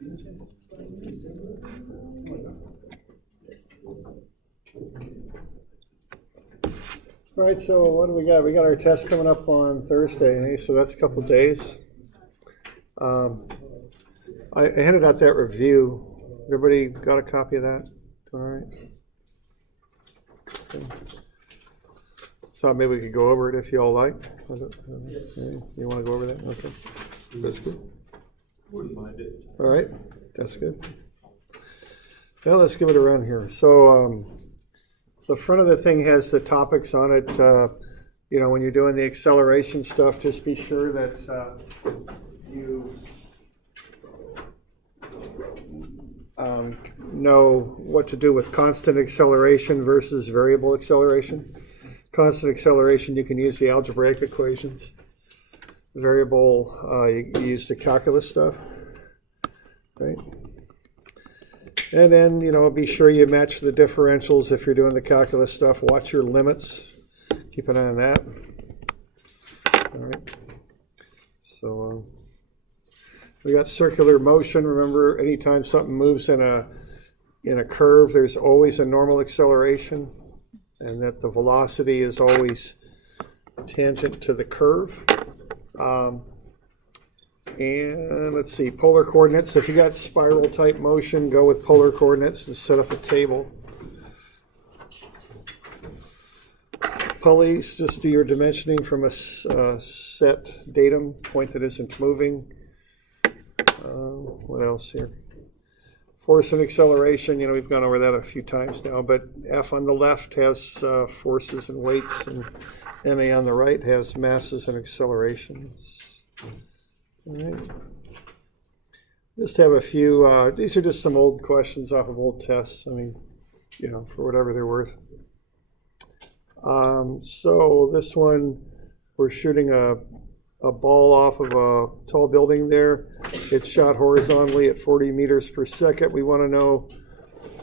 All right, so what do we got? We got our test coming up on Thursday, so that's a couple days. I handed out that review. Everybody got a copy of that? All right. Okay. So maybe we could go over it if you all like. You want to go over that? Okay. That's good. Wouldn't mind it. All right. That's good. Now let's give it a run here. So the front of the thing has the topics on it. When you're doing the acceleration stuff, just be sure that you know what to do with constant acceleration versus variable acceleration. Constant acceleration, you can use the algebraic equations. Variable, you use the calculus stuff, right? And then, be sure you match the differentials if you're doing the calculus stuff. Watch your limits. Keep an eye on that. All right. So we got circular motion. Remember, anytime something moves in a curve, there's always a normal acceleration, and that the velocity is always tangent to the curve. And let's see, polar coordinates. If you got spiral type motion, go with polar coordinates and set up a table. Pulleys, just do your dimensioning from a set datum, point that isn't moving. What else here? Force and acceleration, we've gone over that a few times now, but F on the left has forces and weights, and MA on the right has masses and accelerations. All right. Just have a few, these are just some old questions off of old tests, for whatever they're worth. So this one, we're shooting a ball off of a tall building there. It's shot horizontally at 40 meters per second. We want to know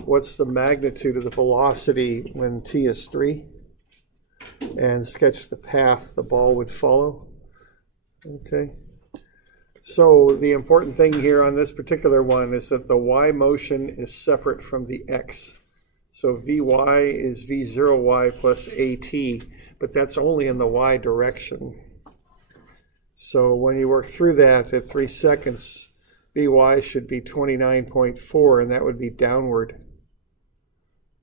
what's the magnitude of the velocity when t is 3, and sketch the path the ball would follow. Okay. So the important thing here on this particular one is that the y motion is separate from the x. So Vy is V0y plus AT, but that's only in the y direction. So when you work through that at 3 seconds, Vy should be 29.4, and that would be downward.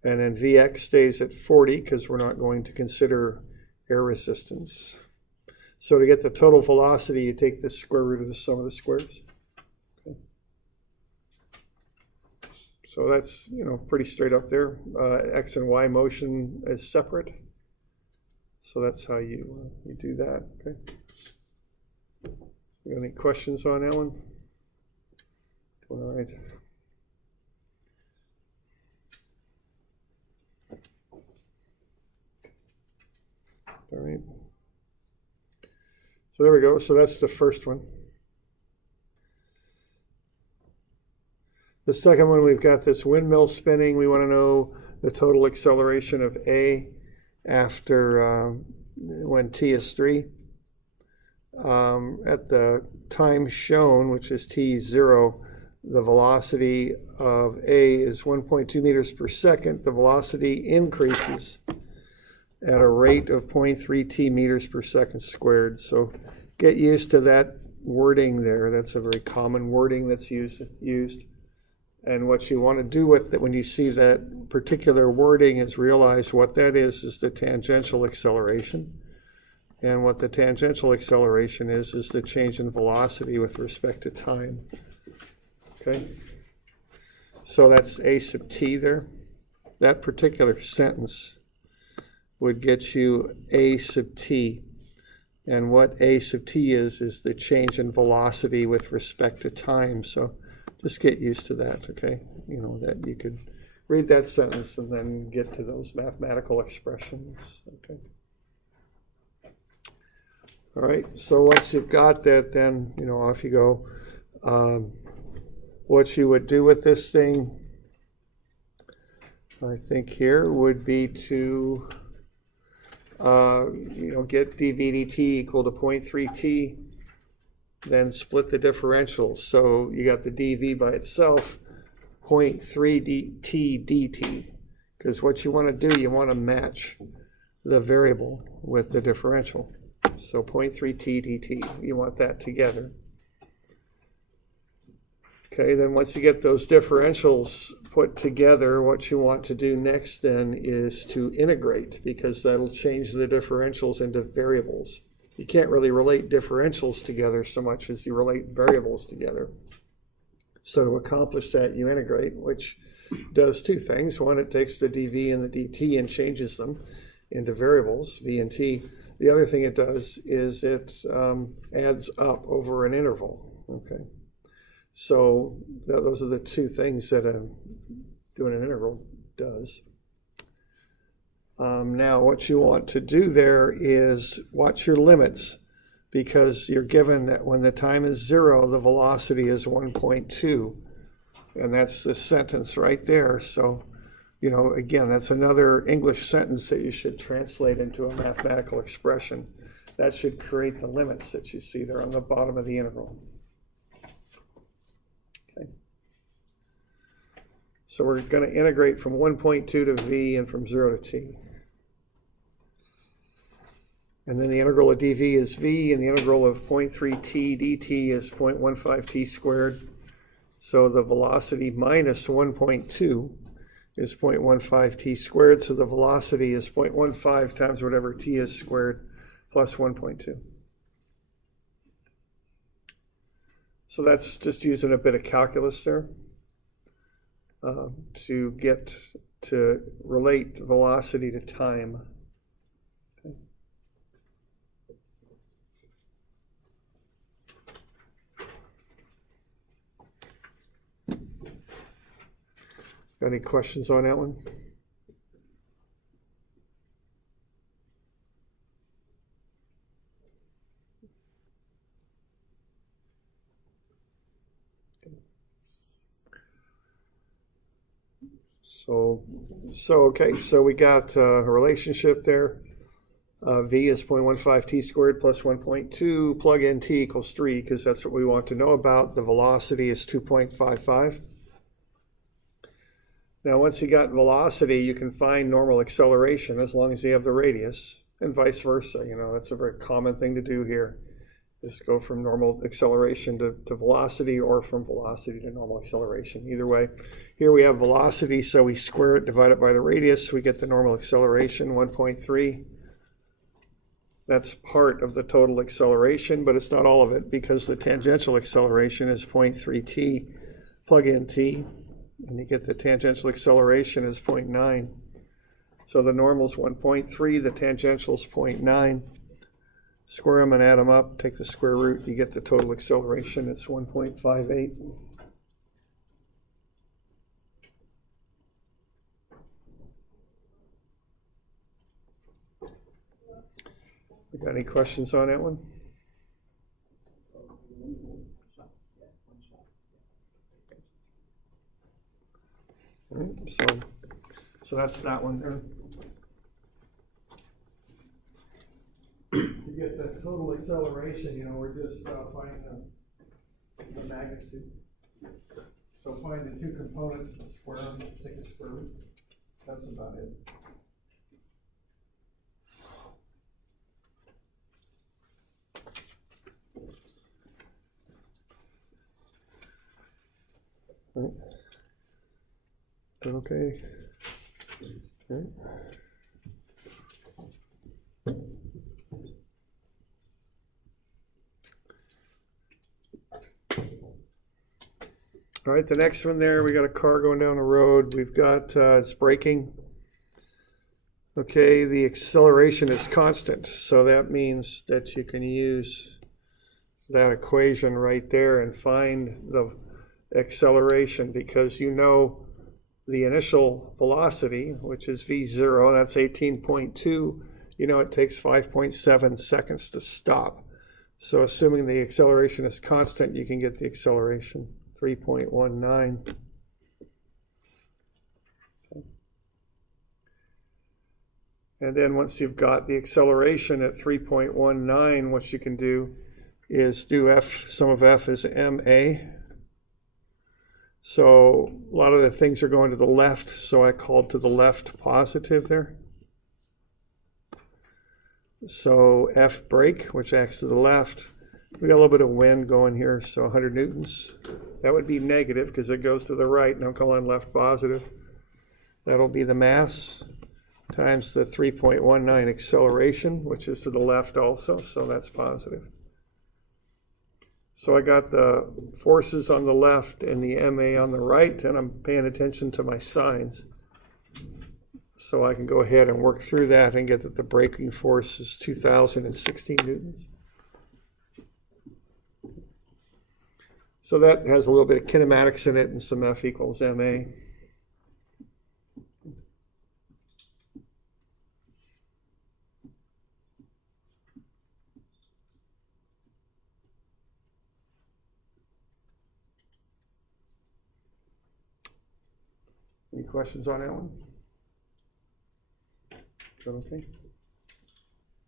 And then Vx stays at 40 because we're not going to consider air resistance. So to get the total velocity, you take the square root of the sum of the squares. Okay. So that's, pretty straight up there. X and Y motion is separate. So that's how you do that. Okay. You got any questions on that one? All right. All right. So there we go. So that's the first one. The second one, we've got this windmill spinning. We want to know the total acceleration of A after when t is 3. At the time shown, which is t0, the velocity of A is 1.2 meters per second. The velocity increases at a rate of 0.3 t meters per second squared. So get used to that wording there. That's a very common wording that's used. And what you want to do with it when you see that particular wording is realize what that is the tangential acceleration. And what the tangential acceleration is the change in velocity with respect to time. Okay? So that's A sub t there. That particular sentence would get you A sub t. And what A sub t is the change in velocity with respect to time. So just get used to that, okay? That you could read that sentence and then get to those mathematical expressions, okay? All right, so once you've got that, then, off you go. What you would do with this thing, I think here, would be to, get dv dt equal to 0.3t. then split the differentials. So you got the dv by itself, 0.3 t dt, because what you want to do, you want to match the variable with the differential. So 0.3 t dt, you want that together. Okay, then once you get those differentials put together, what you want to do next then is to integrate, because that'll change the differentials into variables. You can't really relate differentials together so much as you relate variables together. So to accomplish that, you integrate, which does two things. One, it takes the dv and the dt and changes them into variables, v and t. The other thing it does is it adds up over an interval. Okay. So those are the two things that doing an integral does. Now what you want to do there is watch your limits, because you're given that when the time is 0, the velocity is 1.2. And that's the sentence right there. So, you know, again, that's another English sentence that you should translate into a mathematical expression. That should create the limits that you see there on the bottom of the integral. So we're going to integrate from 1.2 to v and from 0 to t. And then the integral of dv is v, and the integral of 0.3 t dt is 0.15 t squared. So the velocity minus 1.2 is 0.15 t squared. So the velocity is 0.15 times whatever t is squared plus 1.2. So that's just using a bit of calculus there. To get to relate velocity to time. Okay. Got any questions on that one? So we got a relationship there. V is 0.15 t squared plus 1.2. Plug in t equals 3, because that's what we want to know about. The velocity is 2.55. Now, once you got velocity, you can find normal acceleration as long as you have the radius, and vice versa. You know, that's a very common thing to do here. Just go from normal acceleration to velocity, or from velocity to normal acceleration. Either way. Here we have velocity, so we square it, divide it by the radius, we get the normal acceleration, 1.3. That's part of the total acceleration, but it's not all of it, because the tangential acceleration is 0.3 t. Plug in t, and you get the tangential acceleration is 0.9. So the normal is 1.3, the tangential is 0.9. Square them and add them up, take the square root, you get the total acceleration, it's 1.58. Got any questions on that one? So that's that one there. You get the total acceleration, you know, we're just finding the magnitude. So find the two components and square them, take a square root. That's about it. Okay. Okay. All right, the next one there, we got a car going down the road. We've got, it's braking. Okay, the acceleration is constant. So that means that you can use that equation right there and find the acceleration, because you know the initial velocity, which is v0, that's 18.2. You know it takes 5.7 seconds to stop. So assuming the acceleration is constant, you can get the acceleration, 3.19. Okay. And then once you've got the acceleration at 3.19, what you can do is do F, sum of F is MA. So a lot of the things are going to the left, so I called to the left positive there. So F brake, which acts to the left. We got a little bit of wind going here, so 100 newtons. That would be negative because it goes to the right, and I'm calling left positive. That'll be the mass times the 3.19 acceleration, which is to the left also, so that's positive. So I got the forces on the left and the MA on the right, and I'm paying attention to my signs. So I can go ahead and work through that and get that the braking force is 2,016 newtons. So that has a little bit of kinematics in it, and some F equals MA. Any questions on that one? Is that okay?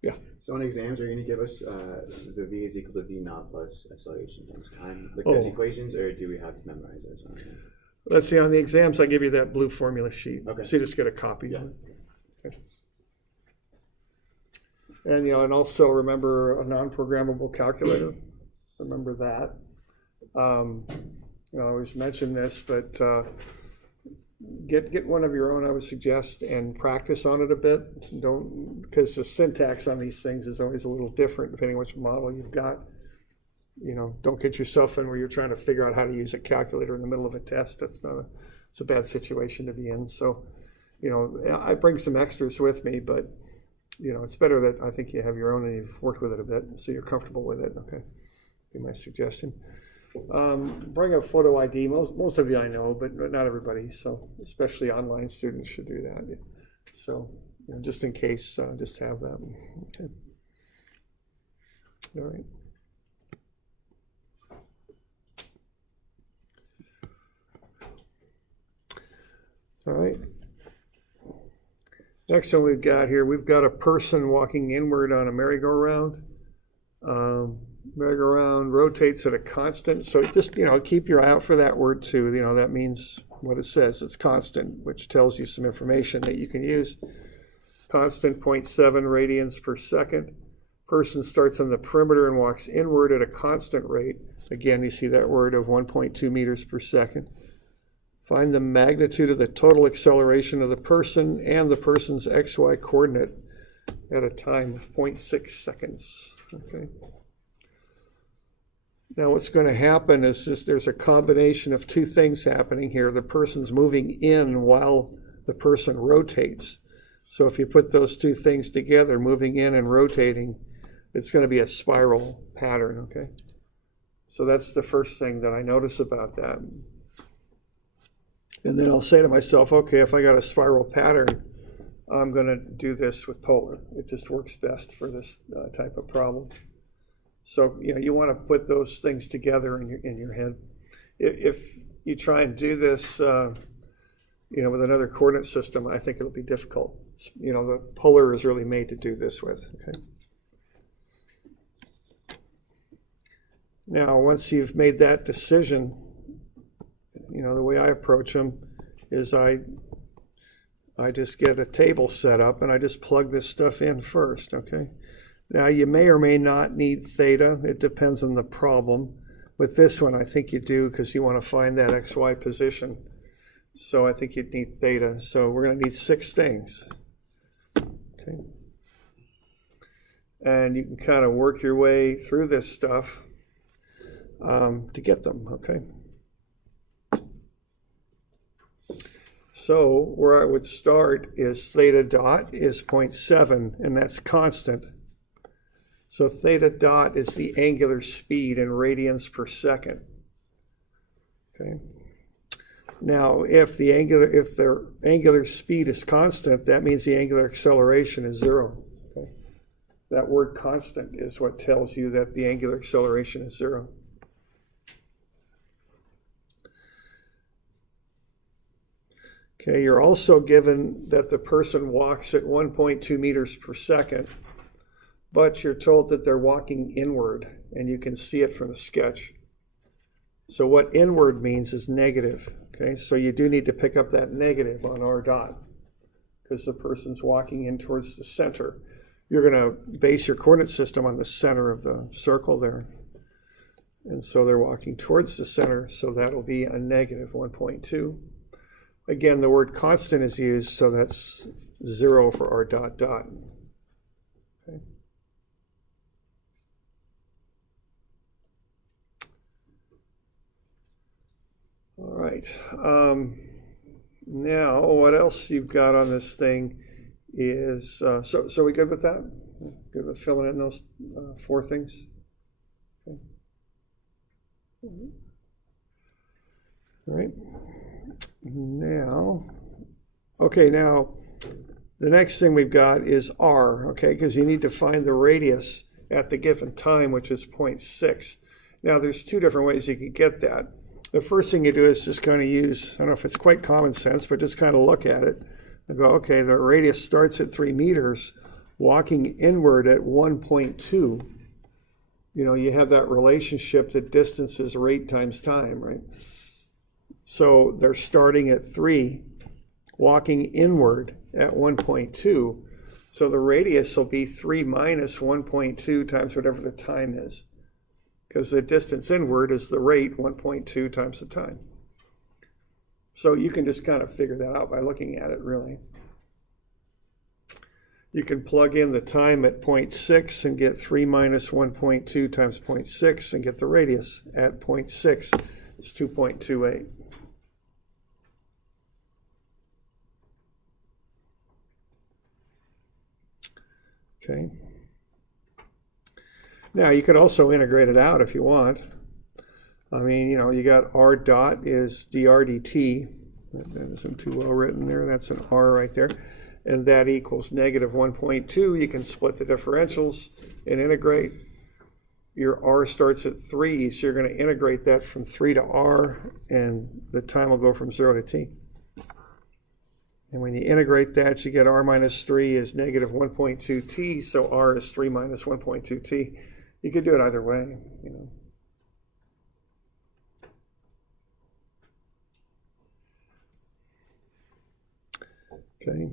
Yeah. So on exams, are you going to give us the V is equal to V naught plus acceleration times time with those equations, or do we have to memorize those? Let's see, on the exams, I give you that blue formula sheet. Okay. So you just get a copy Yeah. of it. Okay. And, and also remember a non-programmable calculator. Remember that. I always mention this, but get one of your own, I would suggest, and practice on it a bit. Don't, because the syntax on these things is always a little different depending on which model you've got. Don't get yourself in where you're trying to figure out how to use a calculator in the middle of a test. It's a bad situation to be in. So, I bring some extras with me, but it's better that I think you have your own and you've worked with it a bit, so you're comfortable with it. Okay, be my suggestion. Bring a photo ID. Most of you I know, but not everybody. So especially online students should do that. So just in case, just have that. Okay. All right. All right. Next one we've got here, we've got a person walking inward on a merry-go-round. Merry-go-round rotates at a constant, so just keep your eye out for that word too. That means what it says. It's constant, which tells you some information that you can use. Constant 0.7 radians per second. Person starts on the perimeter and walks inward at a constant rate. Again, you see that word of 1.2 meters per second. Find the magnitude of the total acceleration of the person and the person's XY coordinate at a time of 0.6 seconds. Okay. Now what's going to happen is there's a combination of two things happening here. The person's moving in while the person rotates. So if you put those two things together, moving in and rotating, it's going to be a spiral pattern, okay? So that's the first thing that I notice about that. And then I'll say to myself, okay, if I got a spiral pattern, I'm going to do this with polar. It just works best for this type of problem. So you want to put those things together in your head. If you try and do this, with another coordinate system, I think it'll be difficult. The polar is really made to do this with. Okay. Now, once you've made that decision, the way I approach them is I just get a table set up and I just plug this stuff in first. Okay. Now, you may or may not need theta. It depends on the problem. With this one, I think you do because you want to find that XY position. So I think you'd need theta. So we're going to need 6 things. Okay. And you can kind of work your way through this stuff to get them. Okay. So where I would start is theta dot is 0.7, and that's constant. So theta dot is the angular speed in radians per second. Okay. Now, if the angular speed is constant, that means the angular acceleration is 0. Okay. That word constant is what tells you that the angular acceleration is 0. Okay, you're also given that the person walks at 1.2 meters per second, but you're told that they're walking inward and you can see it from the sketch. So what inward means is negative, okay? So you do need to pick up that negative on R dot because the person's walking in towards the center. You're going to base your coordinate system on the center of the circle there. And so they're walking towards the center, so that'll be a negative 1.2. Again, the word constant is used, so that's 0 for R dot dot. Okay. All right. Now, what else you've got on this thing is, so we good with that? Good with filling in those 4 things? Okay. All right. Now, okay, now the next thing we've got is R, okay, because you need to find the radius at the given time, which is 0.6. Now, there's 2 different ways you can get that. The first thing you do is just kind of use, I don't know if it's quite common sense, but just kind of look at it and go, okay, the radius starts at 3 meters, walking inward at 1.2. You know, you have that relationship that distance is rate times time, right? So they're starting at 3, walking inward at 1.2. So the radius will be 3 minus 1.2 times whatever the time is. Because the distance inward is the rate, 1.2 times the time. So you can just kind of figure that out by looking at it, really. You can plug in the time at 0.6 and get 3 minus 1.2 times 0.6 and get the radius at 0.6. It's 2.28. Okay. Now, you could also integrate it out if you want. I mean, you know, you got R dot is dr dt. That isn't too well written there. That's an R right there. And that equals negative 1.2. You can split the differentials and integrate. Your R starts at 3, so you're going to integrate that from 3 to R, and the time will go from 0 to t. And when you integrate that, you get R minus 3 is negative 1.2 t, so R is 3 minus 1.2 t. You could do it either way, you know. Okay.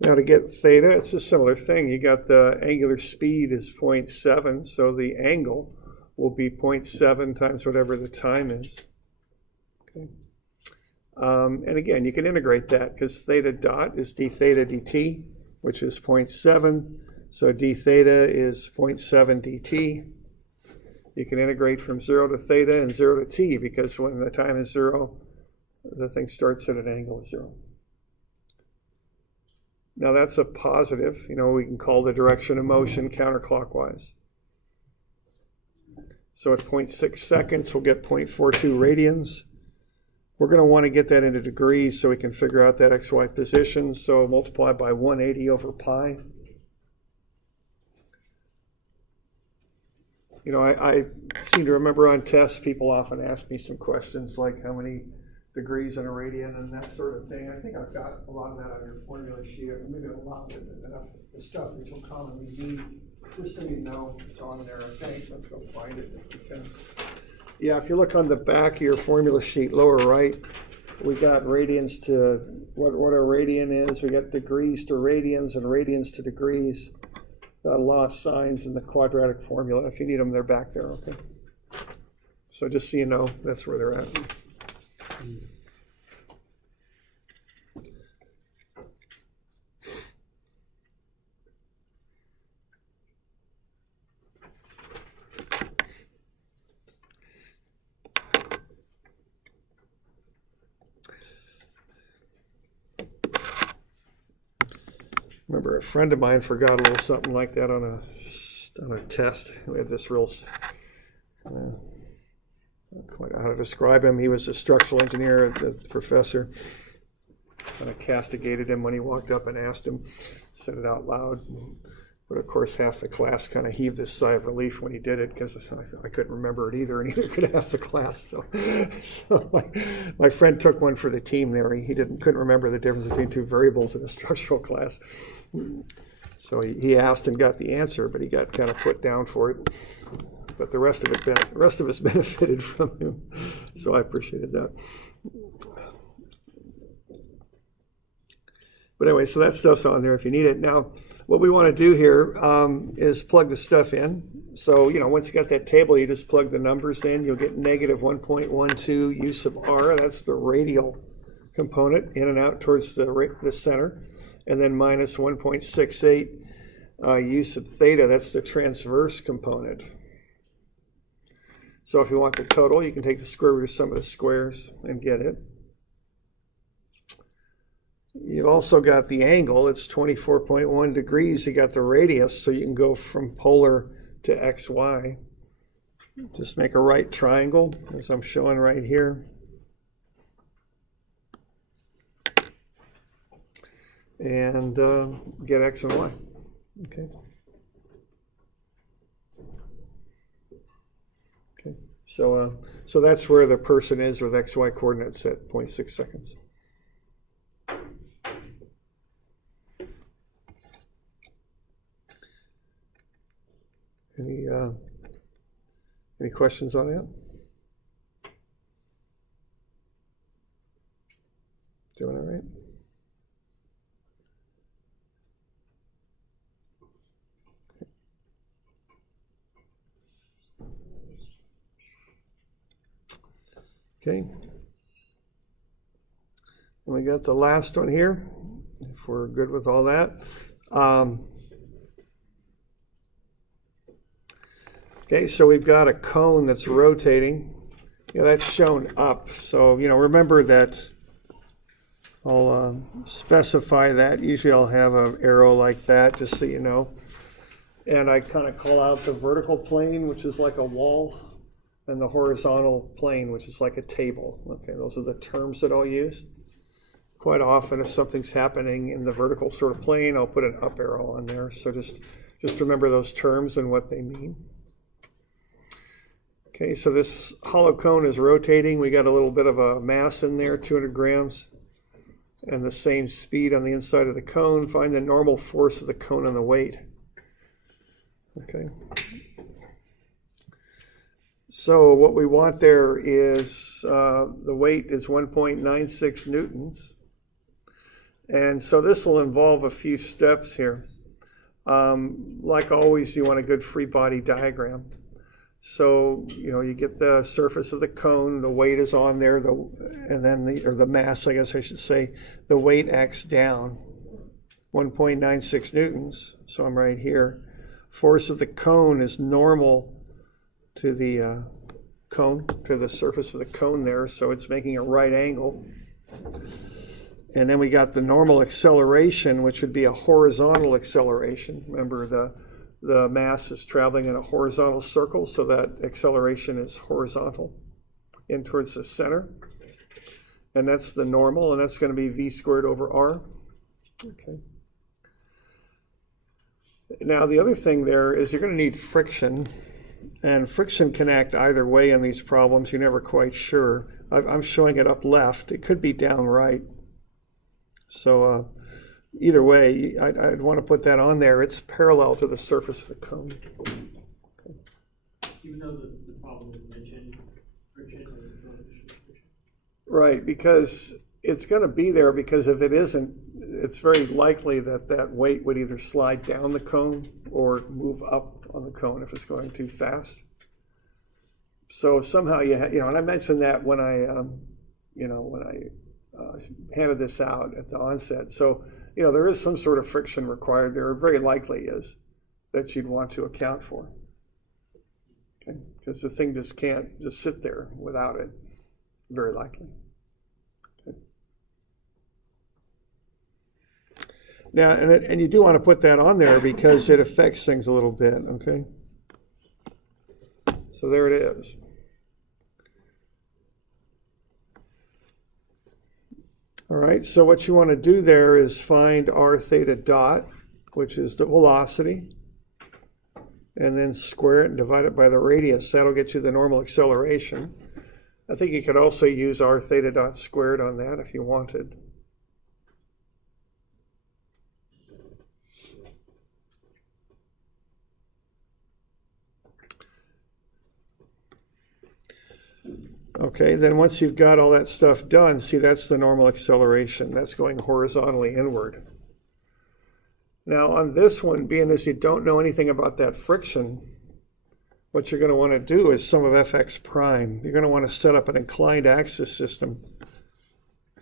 Now to get theta, it's a similar thing. You got the angular speed is 0.7, so the angle will be 0.7 times whatever the time is. Okay. And again, you can integrate that because theta dot is d theta dt, which is 0.7. So d theta is 0.7 dt. You can integrate from 0 to theta and 0 to t because when the time is 0, the thing starts at an angle of 0. Now that's a positive. You know, we can call the direction of motion counterclockwise. So at 0.6 seconds, we'll get 0.42 radians. We're going to want to get that into degrees so we can figure out that xy position. So multiply by 180 over pi. You know, I seem to remember on tests, people often ask me some questions like how many degrees in a radian and that sort of thing. I think I've got a lot of that on your formula sheet. Maybe a lot of the stuff that you'll commonly need. Just so you know, it's on there. Okay, let's go find it if we can. Yeah, if you look on the back of your formula sheet, lower right, we got radians to what a radian is. We got degrees to radians and radians to degrees. Law of signs in the quadratic formula. If you need them, they're back there, okay? So just so you know, that's where they're at. Remember, a friend of mine forgot a little something like that on a test. We had this real, I don't quite know how to describe him. He was a structural engineer, the professor. Kind of castigated him when he walked up and asked him, said it out loud. But of course, half the class kind of heaved this sigh of relief when he did it because I couldn't remember it either, and neither could half the class. So my friend took one for the team there. He couldn't remember the difference between two variables in a structural class. So he asked and got the answer, but he got kind of put down for it. But the rest of us benefited from him, so I appreciated that. But anyway, so that stuff's on there if you need it. Now, what we want to do here is plug the stuff in. So, once you got that table, you just plug the numbers in. You'll get negative 1.12 u sub r. That's the radial component, in and out towards the center. And then minus 1.68 u sub theta. That's the transverse component. So if you want the total, you can take the square root of some of the squares and get it. You've also got the angle. It's 24.1 degrees. You got the radius, so you can go from polar to xy. Just make a right triangle, as I'm showing right here. And get x and y. Okay. So that's where the person is with xy coordinates at 0.6 seconds. Any questions on that? Doing all right? Okay. And we got the last one here, if we're good with all that. Okay, so we've got a cone that's rotating. That's shown up. So, remember that I'll specify that. Usually I'll have an arrow like that, just so you know. And I kind of call out the vertical plane, which is like a wall, and the horizontal plane, which is like a table. Okay, those are the terms that I'll use. Quite often, if something's happening in the vertical sort of plane, I'll put an up arrow on there. So just remember those terms and what they mean. Okay, so this hollow cone is rotating. We got a little bit of a mass in there, 200 grams, and the same speed on the inside of the cone. Find the normal force of the cone on the weight. Okay. So what we want there is the weight is 1.96 newtons. And so this will involve a few steps here. Like always, you want a good free body diagram. So, you get the surface of the cone, the weight is on there, and then the mass, I guess I should say, the weight acts down, 1.96 newtons. So I'm right here. Force of the cone is normal to the cone, to the surface of the cone there, so it's making a right angle. And then we got the normal acceleration, which would be a horizontal acceleration. Remember, the mass is traveling in a horizontal circle, so that acceleration is horizontal in towards the center. And that's the normal, and that's going to be v squared over r. Okay. Now, the other thing there is you're going to need friction, and friction can act either way in these problems. You're never quite sure. I'm showing it up left. It could be down right. So either way, I'd want to put that on there. It's parallel to the surface of the cone. Okay. Even though the problem is mentioned friction or friction? Right, because it's going to be there, because if it isn't, it's very likely that that weight would either slide down the cone or move up on the cone if it's going too fast. So somehow and I mentioned that when I handed this out at the onset. So there is some sort of friction required there. Very likely is that you'd want to account for. Okay, because the thing just can't just sit there without it. Very likely. Okay. Now, and you do want to put that on there because it affects things a little bit. Okay. So there it is. All right, so what you want to do there is find r theta dot, which is the velocity, and then square it and divide it by the radius. That'll get you the normal acceleration. I think you could also use r theta dot squared on that if you wanted. Okay, then once you've got all that stuff done, see, that's the normal acceleration. That's going horizontally inward. Now on this one, being as you don't know anything about that friction, what you're going to want to do is sum of fx prime. You're going to want to set up an inclined axis system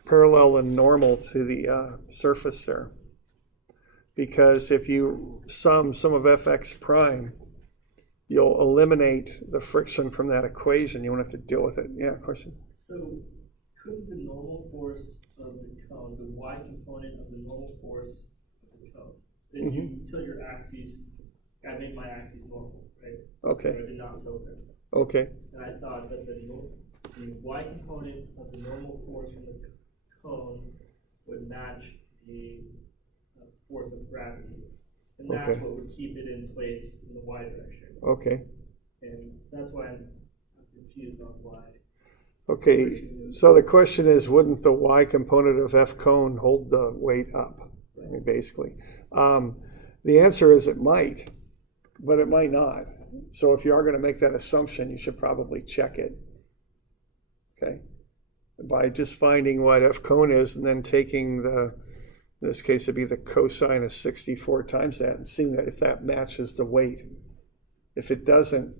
parallel and normal to the surface there. Because if you sum of fx prime, you'll eliminate the friction from that equation. You won't have to deal with it. Yeah, question? So could the normal force of the cone, the y component of the normal force of the cone, if you tilt your axes, I make my axes normal, right? Okay. So I did not tilt them. Okay. And I thought that the y component of the normal force from the cone would match the force of gravity. And that's Okay. what would keep it in place in the y direction. Okay. And that's why I'm confused on why. Okay, so the question is, wouldn't the y component of f cone hold the weight up? I mean, basically. The answer is it might, but it might not. So if you are going to make that assumption, you should probably check it. Okay? By just finding what f cone is and then taking in this case it'd be the cosine of 64 times that and seeing that if that matches the weight. If it doesn't,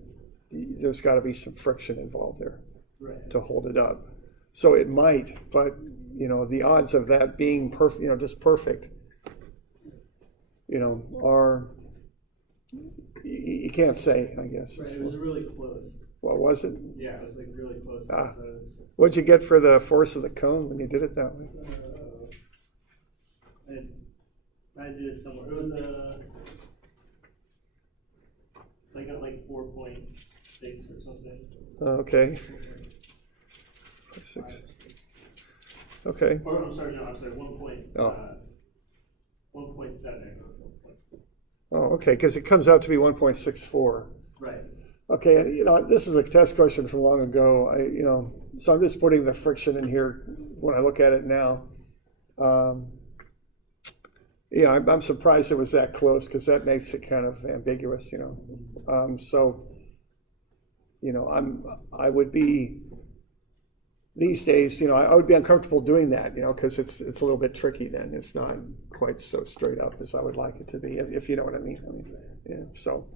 there's got to be some friction involved there. Right. To hold it up. So it might, but the odds of that being perfect, just perfect, are, you can't say, I guess. Right, it was really close. What was it? Yeah, it was like really close. What'd you get for the force of the cone when you did it that way? I did it somewhere. It was I got like 4.6 or something. Okay. 6. Okay. Or I'm sorry, 1.7. Oh, okay, because it comes out to be 1.64. Right. Okay, and this is a test question from long ago. So I'm just putting the friction in here when I look at it now. I'm surprised it was that close because that makes it kind of ambiguous, I would be these days, I would be uncomfortable doing that, because it's a little bit tricky then. It's not quite so straight up as I would like it to be, if you know what I mean. So.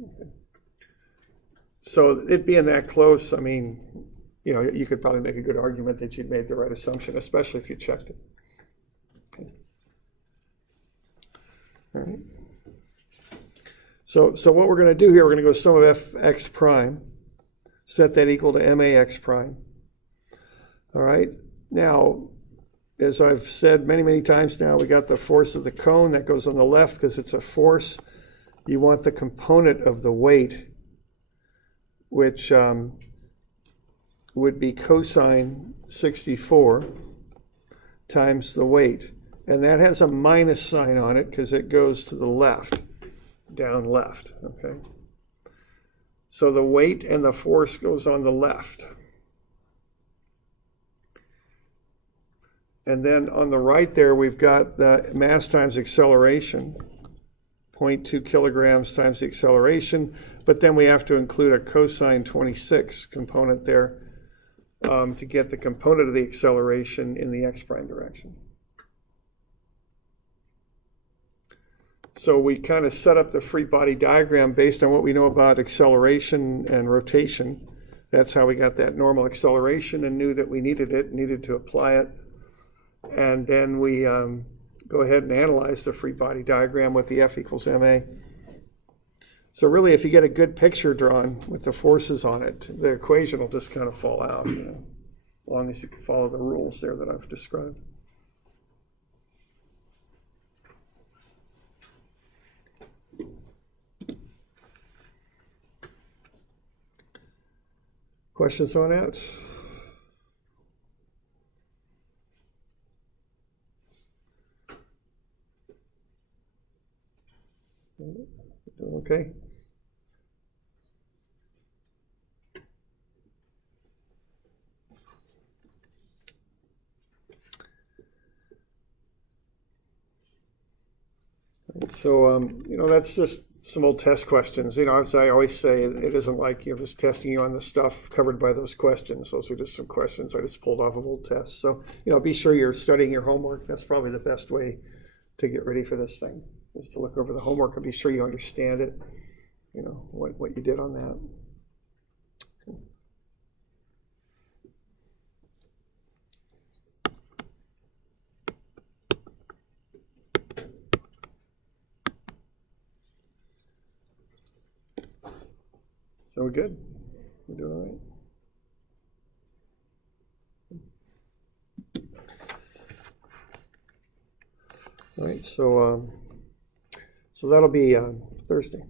Okay. So it being that close, you could probably make a good argument that you'd made the right assumption, especially if you checked it. Okay. All right. So what we're going to do here, we're going to go sum of fx prime, set that equal to max prime. All right. Now, as I've said many, many times now, we got the force of the cone that goes on the left because it's a force. You want the component of the weight, which would be cosine 64 times the weight. And that has a minus sign on it because it goes to the left, down left, okay? So the weight and the force goes on the left. And then on the right there, we've got the mass times acceleration, 0.2 kilograms times the acceleration, but then we have to include a cosine 26 component there to get the component of the acceleration in the x prime direction. So we kind of set up the free body diagram based on what we know about acceleration and rotation. That's how we got that normal acceleration and knew that we needed to apply it. And then we go ahead and analyze the free body diagram with the F equals ma. So really, if you get a good picture drawn with the forces on it, the equation will just kind of fall out, as long as you can follow the rules there that I've described. Questions on that? Okay. So, that's just some old test questions. As I always say, it isn't like you're just testing you on the stuff covered by those questions. Those are just some questions I just pulled off of old tests. So, be sure you're studying your homework. That's probably the best way to get ready for this thing, is to look over the homework and be sure you understand it, what you did on that. So we're good? We're doing all right? All right, so that'll be Thursday.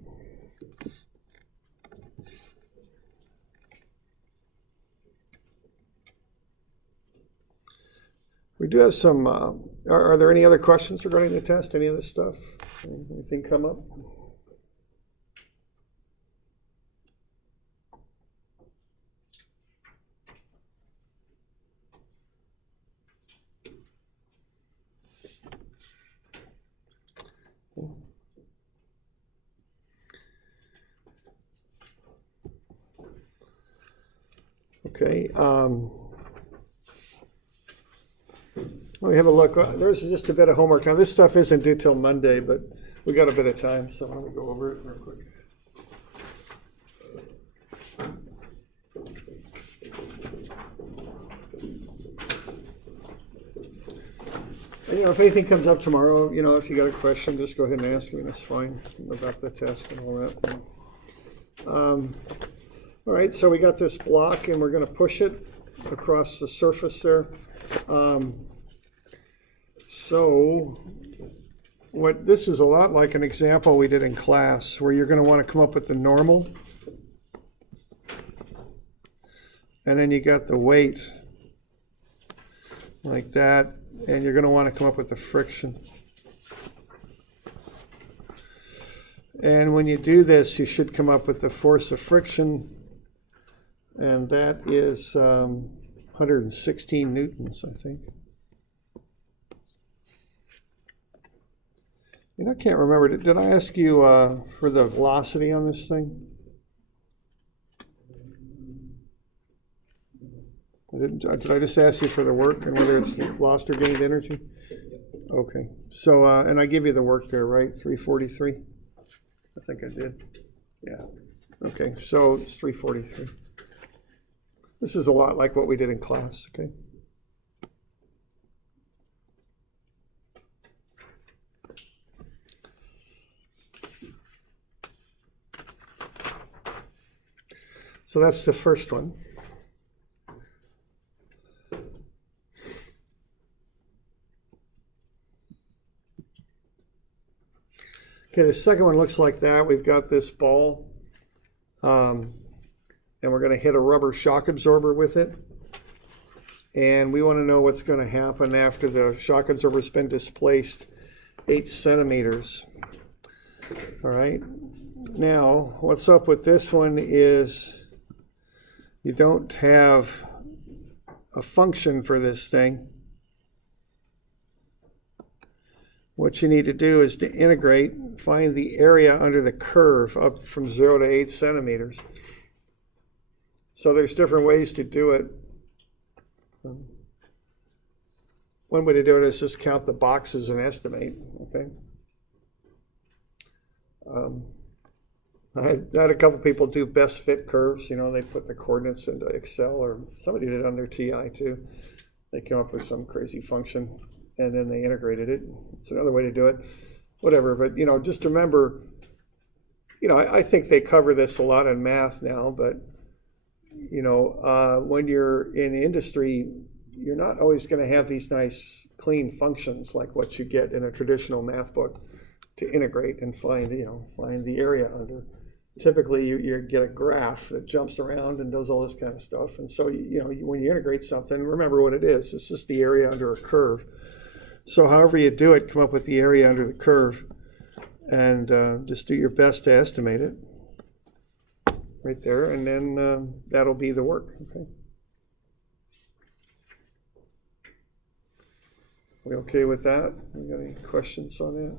We do have some, are there any other questions regarding the test? Any other stuff? Anything come up? Okay. We have a look. There's just a bit of homework. Now, this stuff isn't due till Monday, but we got a bit of time, so I'm going to go over it real quick. If anything comes up tomorrow, if you got a question, just go ahead and ask me. That's fine about the test and all that. All right, so we got this block, and we're going to push it across the surface there. So this is a lot like an example we did in class, where you're going to want to come up with the normal, and then you got the weight like that, and you're going to want to come up with the friction. And when you do this, you should come up with the force of friction, and that is 116 newtons, I think. I can't remember. Did I ask you for the velocity on this thing? Did I just ask you for the work and whether it's lost or gained energy? Okay. So, and I give you the work there, right? 343? I think I did. Yeah. Okay. So it's 343. This is a lot like what we did in class, okay? So that's the first one. Okay, the second one looks like that. We've got this ball, and we're going to hit a rubber shock absorber with it. And we want to know what's going to happen after the shock absorber's been displaced 8 centimeters. All right. Now, what's up with this one is you don't have a function for this thing. What you need to do is to integrate, find the area under the curve up from 0 to 8 centimeters. So there's different ways to do it. One way to do it is just count the boxes and estimate, okay? I had a couple people do best fit curves. They put the coordinates into Excel, or somebody did it on their TI too. They came up with some crazy function, and then they integrated it. It's another way to do it. Whatever, but just remember, I think they cover this a lot in math now, but when you're in industry, you're not always going to have these nice clean functions like what you get in a traditional math book to integrate and find the area under. Typically, you get a graph that jumps around and does all this kind of stuff. And so, when you integrate something, remember what it is. It's just the area under a curve. So however you do it, come up with the area under the curve, and just do your best to estimate it right there. And then that'll be the work. Okay. We okay with that? We got any questions on that?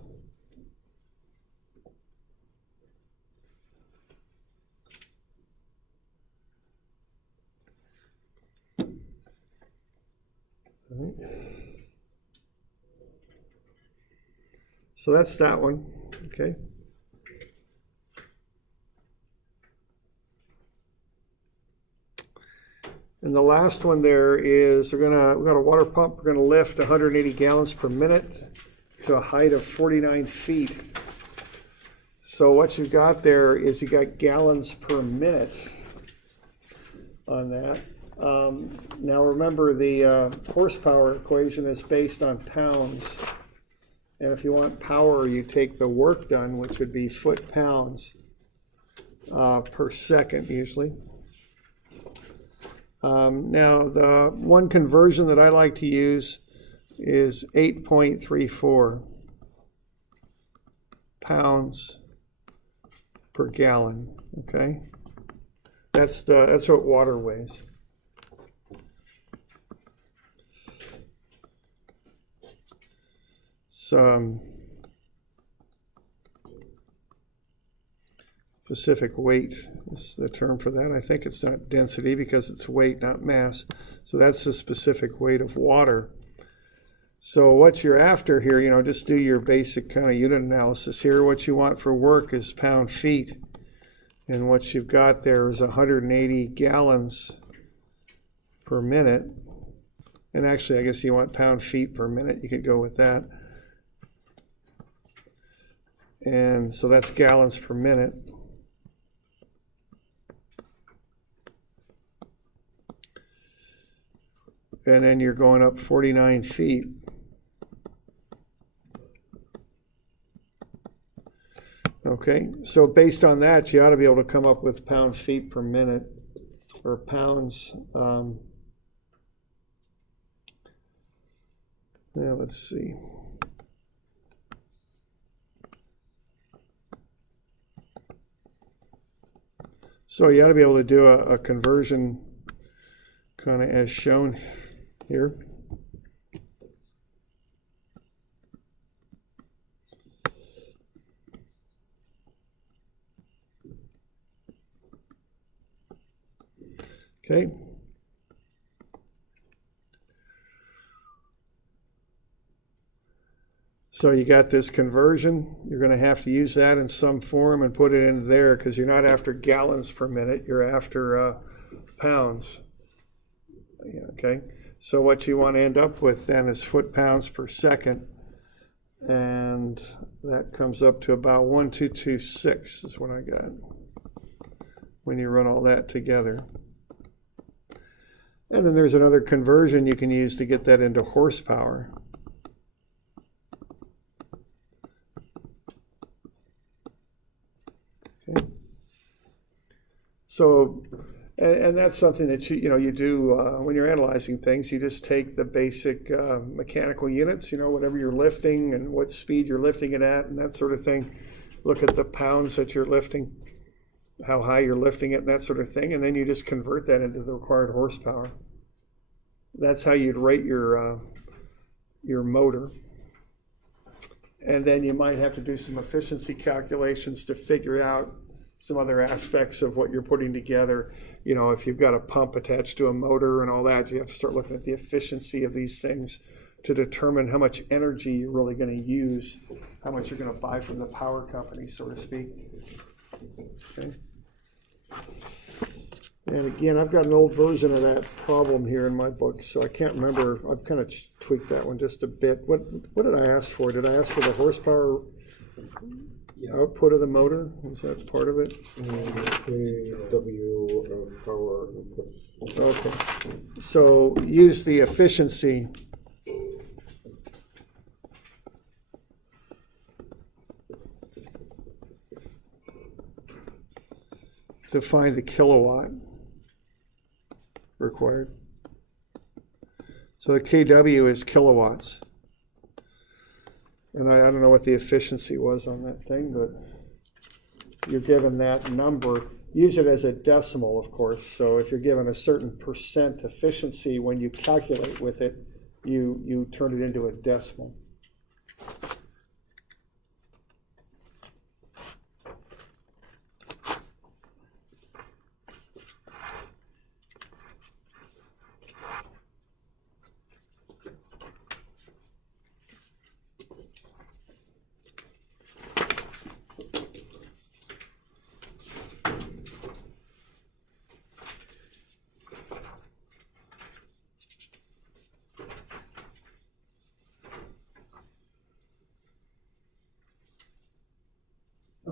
All right. So that's that one, okay? And the last one there is we've got a water pump. We're gonna lift 180 gallons per minute to a height of 49 feet. So what you've got there is you got gallons per minute on that. Now remember the horsepower equation is based on pounds. And if you want power, you take the work done, which would be foot-pounds per second usually. Now the one conversion that I like to use is 8.34 pounds per gallon, okay? That's what water weighs. So specific weight is the term for that. I think it's not density because it's weight, not mass. So that's the specific weight of water. So what you're after here, just do your basic kind of unit analysis here. What you want for work is pound-feet. And what you've got there is 180 gallons per minute. And actually, I guess you want pound-feet per minute. You could go with that. And so that's gallons per minute. And then you're going up 49 feet. Okay, so based on that, you ought to be able to come up with pound-feet per minute, or pounds. Yeah, let's see. So you ought to be able to do a conversion kind of as shown here. Okay. So you got this conversion. You're going to have to use that in some form and put it into there because you're not after gallons per minute. You're after pounds. Yeah, okay. So what you want to end up with then is foot-pounds per second. And that comes up to about 1226 is what I got when you run all that together. And then there's another conversion you can use to get that into horsepower. Okay. So, and that's something that you do when you're analyzing things. You just take the basic mechanical units, whatever you're lifting and what speed you're lifting it at and that sort of thing. Look at the pounds that you're lifting, how high you're lifting it and that sort of thing, and then you just convert that into the required horsepower. That's how you'd rate your motor. And then you might have to do some efficiency calculations to figure out some other aspects of what you're putting together. If you've got a pump attached to a motor and all that, you have to start looking at the efficiency of these things to determine how much energy you're really going to use, how much you're going to buy from the power company, so to speak. Okay. And again, I've got an old version of that problem here in my book, so I can't remember. I've kind of tweaked that one just a bit. What did I ask for? Did I ask for the horsepower output of the motor? Was that part of it? W power input. Okay. So use the efficiency to find the kilowatt required. So the kW is kilowatts. And I don't know what the efficiency was on that thing, but you're given that number. Use it as a decimal, of course. So if you're given a certain percent efficiency, when you calculate with it, you turn it into a decimal.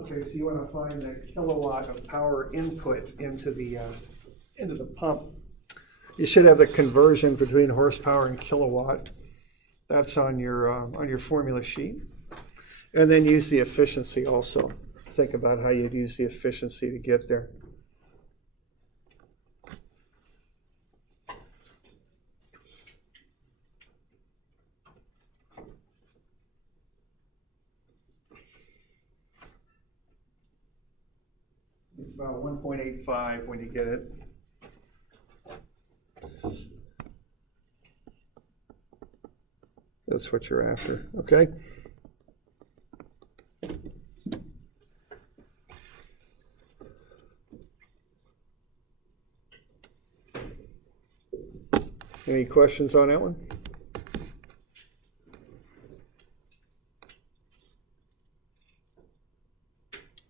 Okay, so you want to find the kilowatt of power input into the pump. You should have the conversion between horsepower and kilowatt. That's on your formula sheet. And then use the efficiency also. Think about how you'd use the efficiency to get there. It's about 1.85 when you get it. That's what you're after, okay? Any questions on that one?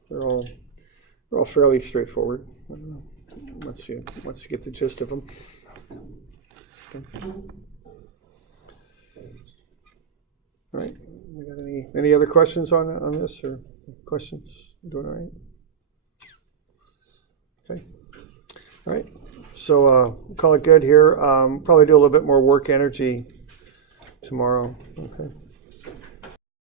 They're all fairly straightforward. Once you get the gist of them. Okay. All right. We got any other questions on this or questions? You doing all right? Okay. All right. So call it good here. Probably do a little bit more work energy tomorrow. Okay.